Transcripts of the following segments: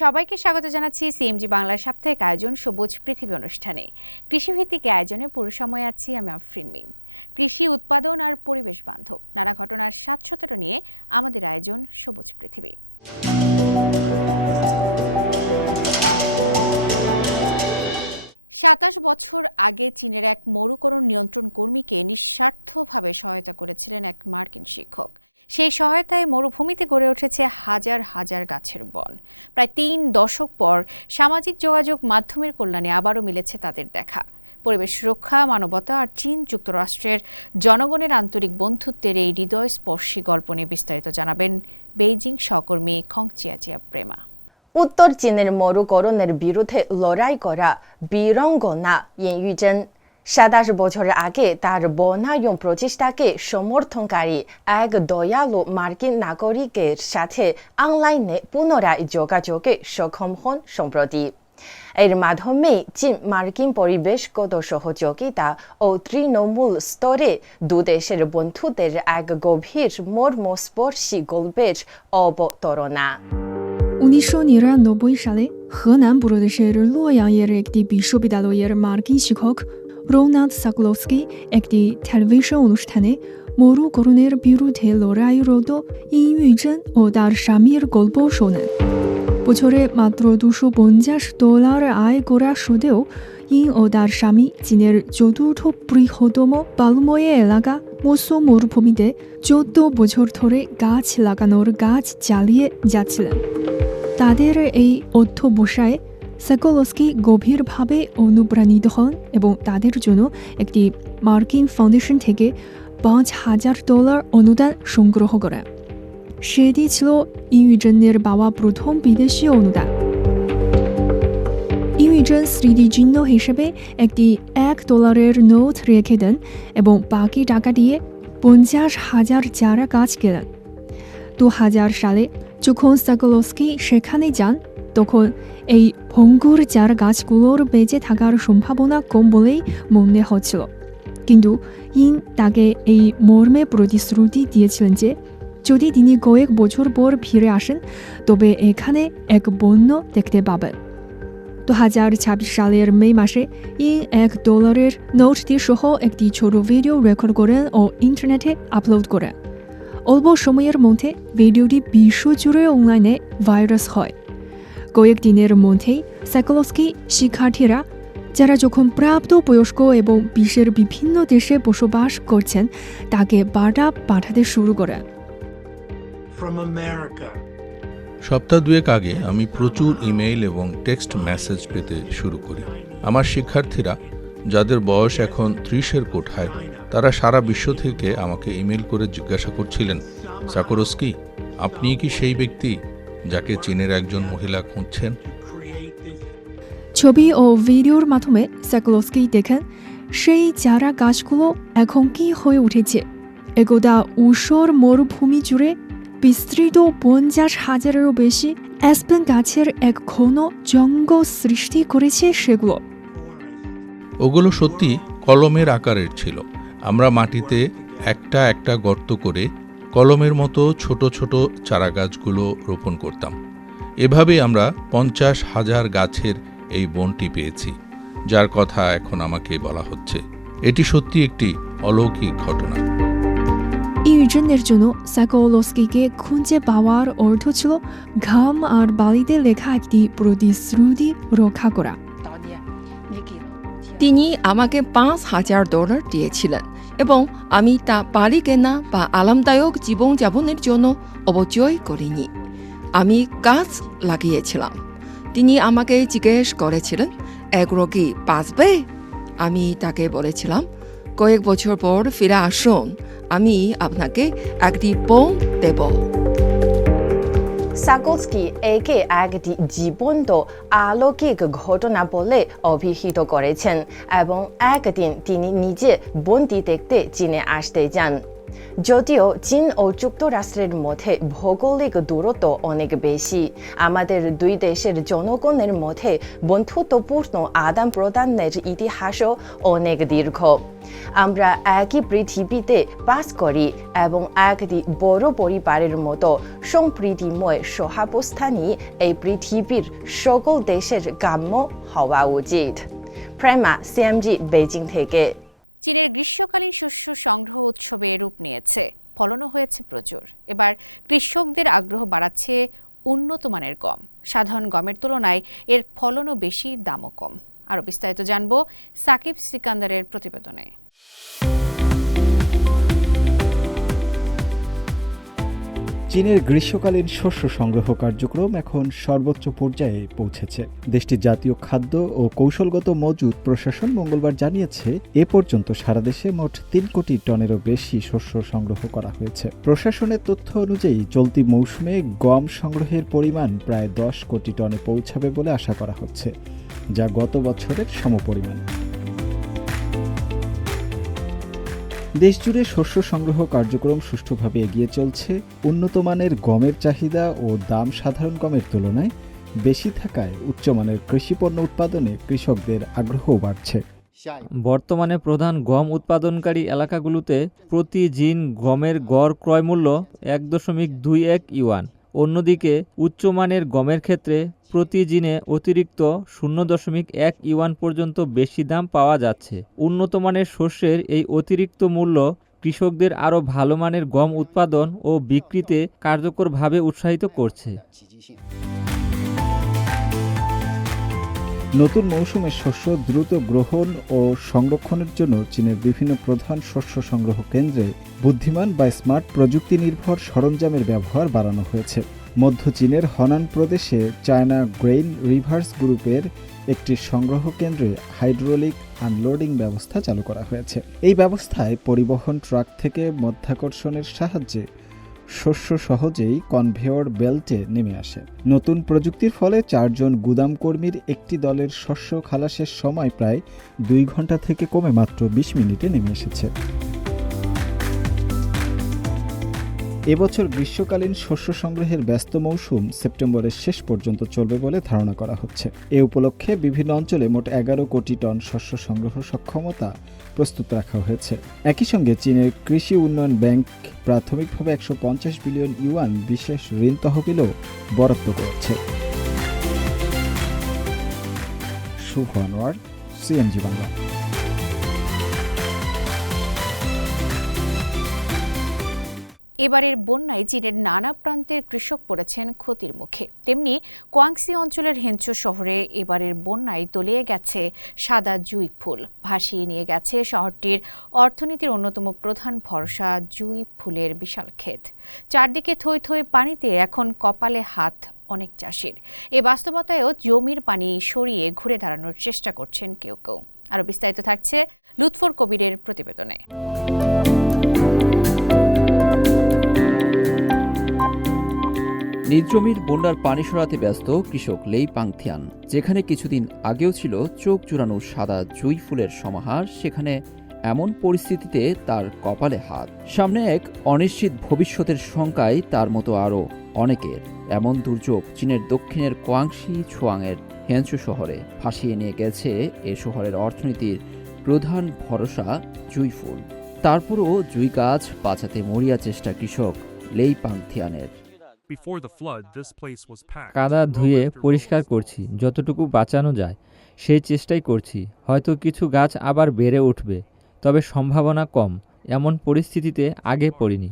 সবাইকে স্বাগত জানাচ্ছি সিএমজি বাংলার সাপ্তাহিক আয়োজন সবুজ পৃথিবী অনুষ্ঠানে। কৃষিভিত্তিক আয়োজনে পুরো সময় আছি আমি আফরিন মিম। কৃষি উৎপাদন আর পরিবেশ বান্ধব নানা ঘটনার স্বাচ্ছন্দ্য নিয়ে আমাদের আয়োজন সবুজ পৃথিবী। ২৭ বছর আগে চীনের এক মরুকরণ নিয়ন্ত্রণ কর্মীকে নিঃস্বার্থভাবে সহায়তা করেছিলেন এক মার্কিন শিক্ষক। সেই সহায়তায় মরুভূমিতে গড়ে উঠেছে হাজার হাজার গাছের বন। প্রায় ৩ দশক পর সামাজিক যোগাযোগ মাধ্যমের কল্যাণে আবারও মিলেছে তাদের দেখা। পরিবেশ রক্ষা, মানবতা আর চীন যুক্তরাষ্ট্রের জনগণের আন্তরিক বন্ধুত্বের এই হৃদয়স্পর্শী গল্প নিয়ে বিস্তারিত জানাবেন বেইজিং সহকর্মী খংচিয়াচিয়া প্রেমা। উত্তর চীনের মরুকরণের বিরুদ্ধে লড়াই করা বীরাঙ্গনা ইন ইউজেন ২৭ বছর আগে তার বনায়ন প্রচেষ্টাকে সমর্থনকারী এক দয়ালু মার্কিন নাগরিকের সাথে অনলাইনে পুনরায় যোগাযোগে সক্ষম হন সম্প্রতি। এর মাধ্যমে চীন মার্কিন পরিবেশগত সহযোগিতা ও তৃণমূল স্তরে দুদেশের বন্ধুদের এক গভীর মর্মস্পর্শী গল্পের অবতারণা। 1999 সালে হেনান প্রদেশের লোয়াংয়ের একটি বিশ্ববিদ্যালয়ের মার্কিন শিক্ষক রোনাল্ড সাকলোস্কি একটি টেলিভিশন অনুষ্ঠানে মরুকরণের বিরুদ্ধে লড়াইরত ইন ইউজেন ও তার স্বামীর গল্প শোনেন। বছরে মাত্র $250 আয় করা সত্ত্বেও ইন ও তার স্বামী চীনের চতুর্থ বৃহত্তম বালুময় এলাকা মোসো মরুভূমিতে 14 বছর ধরে গাছ লাগানোর কাজ চালিয়ে যাচ্ছিলেন। তাদের এই অধ্যবসায়ে সাকলোস্কি গভীরভাবে অনুপ্রাণিত হন এবং তাদের জন্য একটি মার্কিন ফাউন্ডেশন থেকে $5,000 অনুদান সংগ্রহ করেন। সেটি ছিল ইউজেনের পাওয়া প্রথম বিদেশি অনুদান। ইউজেন স্মৃতিচিহ্ন হিসেবে একটি $1 নোট রেখে দেন এবং বাকি টাকা দিয়ে 50,000 চারা গাছ কেনেন। 2000 সালে যখন সাকলোস্কি সেখানে যান তখন এই ভঙ্গুর চারা গাছগুলোর বেঁচে থাকার সম্ভাবনা কম বলেই মনে হচ্ছিল, কিন্তু ইন তাকে এই মর্মে প্রতিশ্রুতি দিয়েছিলেন যে যদি তিনি কয়েক বছর পর ফিরে আসেন তবে এখানে এক বন্য দেখতে পাবেন। 2026 সালের মে মাসে ইন $1 নোটটি সহ একটি ছোট ভিডিও রেকর্ড করেন ও ইন্টারনেটে আপলোড করেন। অল্প সময়ের মধ্যে ভিডিওটি বিশ্বজুড়ে অনলাইনে ভাইরাস হয়। কয়েকদিনের মধ্যেই সাকলোস্কি শিক্ষার্থীরা যারা যখন প্রাপ্ত বয়স্ক এবং বিশ্বের বিভিন্ন দেশে বসবাস করছেন তাকে বার্তা পাঠাতে শুরু করেন। সপ্তাহ দুয়েক আগে আমি প্রচুর ইমেইল এবং টেক্সট মেসেজ পেতে শুরু করি। আমার শিক্ষার্থীরা যাদের বয়স এখন 30-এর কোঠায়, তারা সারা বিশ্ব থেকে আমাকে ইমেল করে জিজ্ঞাসা করছিলেন, সাকলোস্কি, আপনি কি সেই ব্যক্তি যাকে চীনের একজন মহিলা খুঁজছেন? ছবি ও ভিডিওর মাধ্যমে সাকলোস্কি দেখেন সেই চারা গাছগুলো এখন কি হয়ে উঠেছে। একদা ঊষর মরুভূমি জুড়ে বিস্তৃত 50,000-এরও বেশি অ্যাসপেন গাছের এক ঘন জঙ্গল সৃষ্টি করেছে সেগুলো। ওগুলো সত্যি কলমের আকারের ছিল। আমরা মাটিতে একটা একটা গর্ত করে কলমের মতো ছোট ছোট চারা গাছগুলো রোপণ করতাম। এভাবেই আমরা 50,000 গাছের এই বনটি পেয়েছি, যার কথা এখন আমাকে বলা হচ্ছে। এটি সত্যি একটি অলৌকিক ঘটনা। ইউজেনের জন্য সাকলোস্কিকে খুঁজে পাওয়ার অর্থ ছিল ঘাম আর বালিতে লেখা একটি প্রতিশ্রুতি রক্ষা করা। তিনি আমাকে $5,000 দিয়েছিলেন এবং আমি তা বাড়ি কেনা বা আরামদায়ক জীবনযাপনের জন্য অপচয় করিনি। আমি গাছ লাগিয়েছিলাম। তিনি আমাকে জিজ্ঞেস করেছিলেন, এগুলো কি বাঁচবে? আমি তাকে বলেছিলাম, কয়েক বছর পর ফিরে আসুন, আমি আপনাকে একটি বন দেব। সাকলোস্কি একে একটি জীবন্ত অলৌকিক ঘটনা বলে অভিহিত করেছেন এবং একদিন তিনি নিজে বনটি দেখতে চীনে আসতে যান। যদিও চীন ও যুক্তরাষ্ট্রের মধ্যে ভৌগোলিক দূরত্ব অনেক বেশি, আমাদের দুই দেশের জনগণের মধ্যে বন্ধুত্বপূর্ণ আদান প্রদানের ইতিহাসও অনেক দীর্ঘ। আমরা একই পৃথিবীতে বাস করি এবং একটি বড় পরিবারের মতো সম্প্রীতিময় সহাবস্থানই এই পৃথিবীর সকল দেশের কাম্য হওয়া উচিত। প্রেমা, সিএমজি, বেজিং থেকে। চীনের গ্রীষ্মকালীন শস্য সংগ্রহ উৎসবে রূপ নিয়েছে, ফলনও হয়েছে প্রচুর। এবার কৃষকদের আগ্রহ বাড়াচ্ছে উন্নত মানের গম। সাধারণ গমের তুলনায় এর ফলনও বেশি, দামও কম। আরও বিস্তারিত জানব সাকিব সিকান্দারের প্রতিবেদনে। চীনের গ্রীষ্মকালীন শস্য সংগ্রহ কার্যক্রম এখন সর্বোচ্চ পর্যায়ে পৌঁছেছে। দেশটির জাতীয় খাদ্য ও কৌশলগত মজুদ প্রশাসন মঙ্গলবার জানিয়েছে, এ পর্যন্ত সারা দেশে মোট 3 কোটি টনেরও বেশি শস্য সংগ্রহ করা হয়েছে। প্রশাসনের তথ্য অনুযায়ী চলতি মৌসুমে গম সংগ্রহের পরিমাণ প্রায় 10 কোটি টনে পৌঁছাবে বলে আশা করা হচ্ছে, যা গত বছরের সমপরিমাণ। দেশজুড়ে শস্য সংগ্রহ কার্যক্রম সুষ্ঠুভাবে এগিয়ে চলছে। উন্নত মানের গমের চাহিদা ও দাম সাধারণ গমের তুলনায় বেশি থাকায় উচ্চমানের কৃষিপণ্য উৎপাদনে কৃষকদের আগ্রহও বাড়ছে। বর্তমানে প্রধান গম উৎপাদনকারী এলাকাগুলোতে প্রতি জিন গমের গড় ক্রয়মূল্য 1.21 ইউয়ান। অন্যদিকে উচ্চমানের গমের ক্ষেত্রে প্রতি জিনে অতিরিক্ত 0.1 ইউয়ান পর্যন্ত বেশি দাম পাওয়া যাচ্ছে। উন্নত মানের শস্যের এই অতিরিক্ত মূল্য কৃষকদের আরও ভালো মানের গম উৎপাদন ও বিক্রিতে কার্যকরভাবে উৎসাহিত করছে। নতুন মৌসুমের শস্য দ্রুত গ্রহণ ও সংরক্ষণের জন্য চীনের বিভিন্ন প্রধান শস্য সংগ্রহ কেন্দ্রে বুদ্ধিমান বা স্মার্ট প্রযুক্তি নির্ভর সরঞ্জামের ব্যবহার বাড়ানো হয়েছে। মধ্য চীনের হনান প্রদেশে চায়না গ্রেইন রিভার্স গ্রুপের একটি সংগ্রহ কেন্দ্রে হাইড্রোলিক আনলোডিং ব্যবস্থা চালু করা হয়েছে। এই ব্যবস্থায় পরিবহন ট্রাক থেকে মধ্যাকর্ষণের সাহায্যে শস্য সহজেই কনভেয়র বেল্টে নেমে আসে। নতুন প্রযুক্তির ফলে 4 জন গুদাম কর্মীর একটি দলের শস্য খালাসের সময় প্রায় 2 ঘন্টা থেকে কমে মাত্র 20 মিনিটে নেমে এসেছে। এবছর গ্রীষ্মকালীন শস্য সংগ্রহের ব্যস্ত মৌসুম সেপ্টেম্বরের শেষ পর্যন্ত চলবে বলে ধারণা করা হচ্ছে। এ উপলক্ষে বিভিন্ন অঞ্চলে মোট 11 কোটি টন শস্য সংগ্রহ সক্ষমতা প্রস্তুত রাখা হয়েছে। একই সঙ্গে চীনের কৃষি উন্নয়ন ব্যাংক প্রাথমিকভাবে 150 বিলিয়ন ইউয়ান বিশেষ ঋণ তহবিলও বরাদ্দ করেছে। শুভ আনোয়ার, সিএমজি বাংলা। এবারের বন্যায় চীনের নানা প্রান্তের কৃষক পড়েছেন ক্ষতির মুখে। তেমনি কোয়াংসি অঞ্চলের হেনচো শহরে এবারের বন্যায় তলিয়ে গেছে সাদা জুঁই ফুল, ভাসিয়ে নিয়ে গেছে শহরটির অর্থনীতির অন্যতম প্রধান ভরসা জুঁই ফুলের বিশাল ক্ষেত। চারদিকে থই থই পানিতে এখন কপালে হাত অনেক চাষির। এ বাস্তবতায়ও জমির পানি সরিয়ে ঘুরে দাঁড়ানোর চেষ্টা করছেন কেউ কেউ। আরও বিস্তারিত থাকছে লুৎফর কবিরের প্রতিবেদনে। নিজ জমির বন্যার পানি সরাতে ব্যস্ত কৃষক লেই পাংথিয়ান। যেখানে কিছুদিন আগেও ছিল চোখ জুড়ানো সাদা জুঁই ফুলের সমাহার, সেখানে এমন পরিস্থিতিতে তার কপালে হাত। সামনে এক অনিশ্চিত ভবিষ্যতের শঙ্কায় তার মতো আরও অনেকের। এমন দুর্যোগ চীনের দক্ষিণের কোয়াংসি ছুয়াংয়ের হেনচু শহরে ভাসিয়ে নিয়ে গেছে এ শহরের অর্থনীতির প্রধান ভরসা জুঁই ফুল। তারপরও জুঁই গাছ বাঁচাতে মরিয়া চেষ্টা কৃষক লেই পাংথিয়ানের। কাদা ধুয়ে পরিষ্কার করছি, যতটুকু বাঁচানো যায় সেই চেষ্টাই করছি। হয়তো কিছু গাছ আবার বেড়ে উঠবে, তবে সম্ভাবনা কম। এমন পরিস্থিতিতে আগে পড়িনি।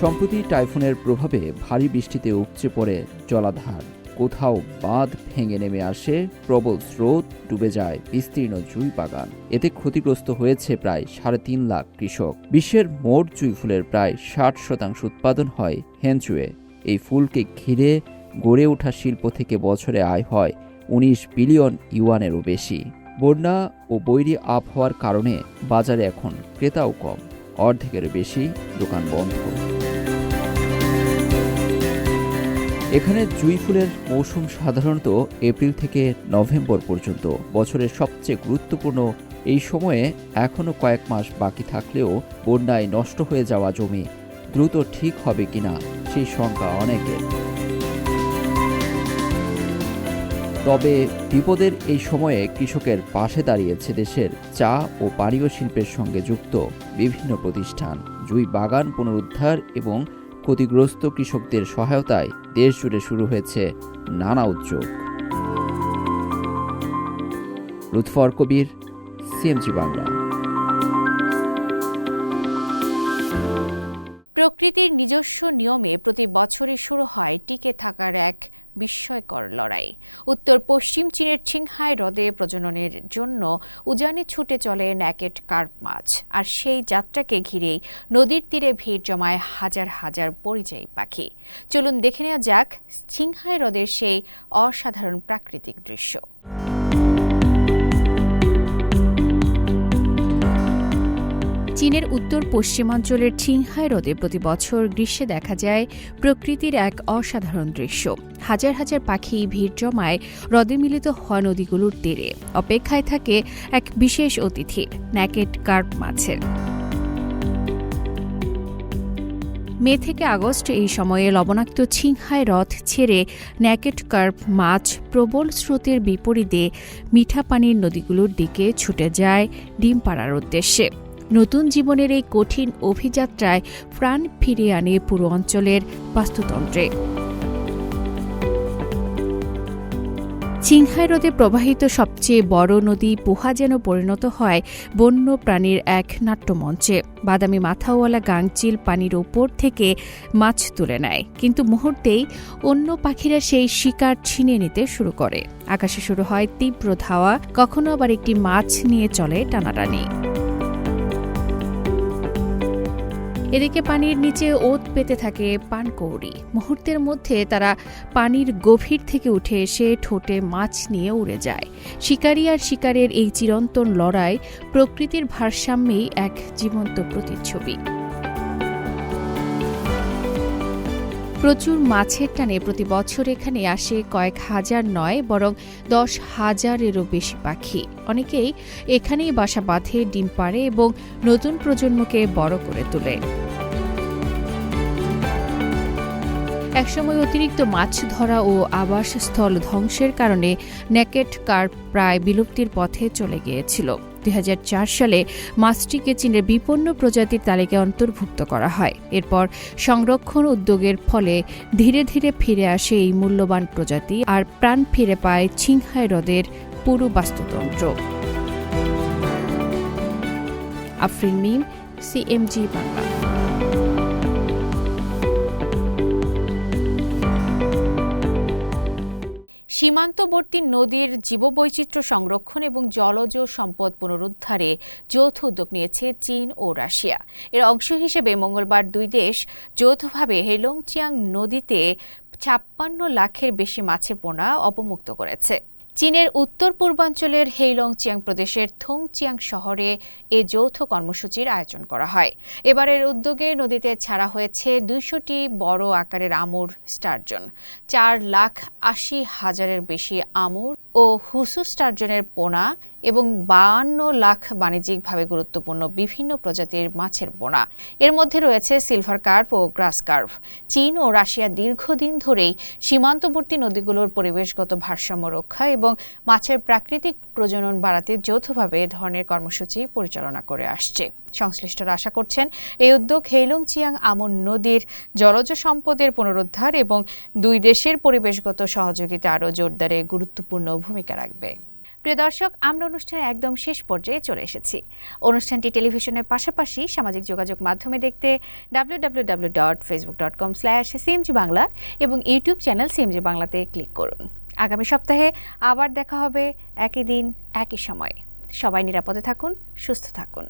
সম্প্রতি টাইফুনের প্রভাবে ভারী বৃষ্টিতে উপচে পড়ে জলাধার। কোথাও বাঁধ ভেঙে নেমে আসে প্রবল স্রোত, ডুবে যায় বিস্তীর্ণ জুঁই বাগান। এতে ক্ষতিগ্রস্ত হয়েছে প্রায় 3.5 লাখ কৃষক। বিশ্বের মোট জুঁই ফুলের প্রায় 60% উৎপাদন হয় হেনচুয়ে। এই ফুলকে ঘিরে গড়ে ওঠা শিল্প থেকে বছরে আয় হয় 19 বিলিয়ন ইউয়ানেরও বেশি। বন্যা ও বৈরী আবহাওয়ার কারণে বাজারে এখন ক্রেতাও কম, অর্ধেকেরও বেশি দোকান বন্ধ। এখানে জুঁই ফুলের মৌসুম সাধারণত এপ্রিল থেকে নভেম্বর পর্যন্ত। বছরের সবচেয়ে গুরুত্বপূর্ণ এই সময়ে এখনও কয়েক মাস বাকি থাকলেও বন্যায় নষ্ট হয়ে যাওয়া জমি দ্রুত ঠিক হবে কিনা সেই শঙ্কা অনেকের। তবে বিপদের এই সময়ে কৃষকের পাশে দাঁড়িয়েছে দেশের চা ও পানীয় শিল্পের সঙ্গে যুক্ত বিভিন্ন প্রতিষ্ঠান। জুই বাগান পুনরুদ্ধার এবং ক্ষতিগ্রস্ত কৃষকদের সহায়তায় দেশজুড়ে শুরু হয়েছে নানা উদ্যোগ। লুৎফর কবির, সিএমজি বাংলা। প্রকৃতির নিজস্ব নিয়মে প্রতি বছরই শুরু হয় টিকে থাকার এক বিস্ময়কর লড়াই। উত্তর পশ্চিম চীনের ছিংহাই হ্রদে প্রজননের জন্য উজানে ছুটে চলে ন্যাকেট কার্প মাছ, আর সেই যাত্রাকে ঘিরেই নদীর তীরে ভিড় জমায় হাজার হাজার পরিযায়ী পাখি। চলুন দেখে নেওয়া যাক ছিংহাই হ্রদের সেই অসাধারণ প্রাকৃতিক দৃশ্য। চীনের উত্তর পশ্চিমাঞ্চলের ছিংহাই হ্রদে প্রতি বছর গ্রীষ্মে দেখা যায় প্রকৃতির এক অসাধারণ দৃশ্য। হাজার হাজার পাখি ভিড় জমায় হ্রদে মিলিত হয় নদীগুলোর তীরে। অপেক্ষায় থাকে এক বিশেষ অতিথি, ন্যাকেট কার্প মাছের। মে থেকে আগস্ট এই সময়ে লবণাক্ত ছিংহাই হ্রদ ছেড়ে ন্যাকেট কার্প মাছ প্রবল স্রোতের বিপরীতে মিঠা পানির নদীগুলোর দিকে ছুটে যায় ডিম পাড়ার উদ্দেশ্যে। নতুন জীবনের এই কঠিন অভিযাত্রায় প্রাণ ফিরিয়ে আনে পুরো অঞ্চলের বাস্তুতন্ত্রে। ছিংহাই হ্রদে প্রবাহিত সবচেয়ে বড় নদী পোহা যেন পরিণত হয় বন্য প্রাণীর এক নাট্যমঞ্চে। বাদামি মাথাওয়ালা গাংচিল পানির ওপর থেকে মাছ তুলে নেয়, কিন্তু মুহূর্তেই অন্য পাখিরা সেই শিকার ছিনিয়ে নিতে শুরু করে। আকাশে শুরু হয় তীব্র ধাওয়া, কখনো আবার একটি মাছ নিয়ে চলে টানাটানি। এদিকে পানির নিচে ওত পেতে থাকে পানকৌড়ি। মুহূর্তের মধ্যে তারা পানির গভীর থেকে উঠে এসে ঠোঁটে মাছ নিয়ে উড়ে যায়। শিকারী আর শিকারের এই চিরন্তন লড়াই প্রকৃতির ভারসাম্যেই এক জীবন্ত প্রতিচ্ছবি। প্রচুর মাছের টানে প্রতি বছর এখানে আসে কয়েক হাজার নয়, বরং 10,000-এরও বেশি পাখি। অনেকেই এখানেই বাসা বাঁধে, ডিম পাড়ে এবং নতুন প্রজন্মকে বড় করে তোলে। একসময় অতিরিক্ত মাছ ধরা ও আবাসস্থল ধ্বংসের কারণে ন্যাকেট কার্প প্রায় বিলুপ্তির পথে চলে গিয়েছিল। 2004 সালে মাছটিকে চীনের বিপন্ন প্রজাতির তালিকায় অন্তর্ভুক্ত করা হয়। এরপর সংরক্ষণ উদ্যোগের ফলে ধীরে ধীরে ফিরে আসে এই মূল্যবান প্রজাতি, আর প্রাণ ফিরে পায় ছিংহাই হ্রদের পুরো বাস্তুতন্ত্র। আফরিন মিম, সিএমজি বাংলা। সীমান্তবর্তী নদীর জীববৈচিত্র্য সংরক্ষণ এবং জলজ সম্পদ পুনরুদ্ধারে যৌথ উদ্যোগ নিয়েছে চীন ও রাশিয়া। এর অংশ হিসেবে মঙ্গলবার দুই দেশ যৌথভাবে হেইলংজিয়াং নদীতে 56 লাখের বেশি মাছের পোনা অবমুক্ত করেছে। চীনের উত্তর পূর্বাঞ্চলের হেইলংজিয়াং প্রদেশের থংচিয়াং শহরে এ যৌথ কর্মসূচির আয়োজন করা হয়। এবারের উদ্যোগে নদীতে ছাড়া হয়েছে 200টি বড় আকারের আমুর স্টারজন, 4,80,000-এর বেশি আমুর ও হুসু স্টারজনের পোনা এবং 52 লাখ বাণিজ্যিকভাবে গুরুত্বপূর্ণ বিভিন্ন প্রজাতির মাছের পোনা। এর মধ্যে রয়েছে সিলভার কার্প ও গ্রাস কার্প। চীন ও রাশিয়া দীর্ঘদিন ধরেই সীমান্তবর্তী নদীগুলোর পরিবেশগত ভারসাম্য রক্ষা এবং মাছের প্রাকৃতিক প্রজনন বাড়াতে যৌথভাবে এ ধরনের কর্মসূচি পরিচালনা করে আসছে। সংশ্লিষ্টরা আশা করছেন এই উদ্যোগ হেইলংজিয়াং আমুর নদীর জলজ সম্পদের পুনরুদ্ধার এবং দুই দেশের পরিবেশগত সহযোগিতা আরও জোরদারে গুরুত্বপূর্ণ ভূমিকা রাখবে। প্রিয় দর্শক, আমরা অনুষ্ঠানের একদম শেষ পর্যায়ে চলে এসেছি। অনুষ্ঠানটি টেলিভিশনের পাশাপাশি সামাজিক যোগাযোগ মাধ্যমে দেখতে www.facebook.com/cmg বাংলা এবং ইউটিউব চ্যানেল সিএমজি বাংলাতে ক্লিক করুন। আগামী সপ্তাহে আবার দেখা হবে একই দিন একই সময়ে। সবাই নিরাপদে থাকুন, সুস্থ থাকুন।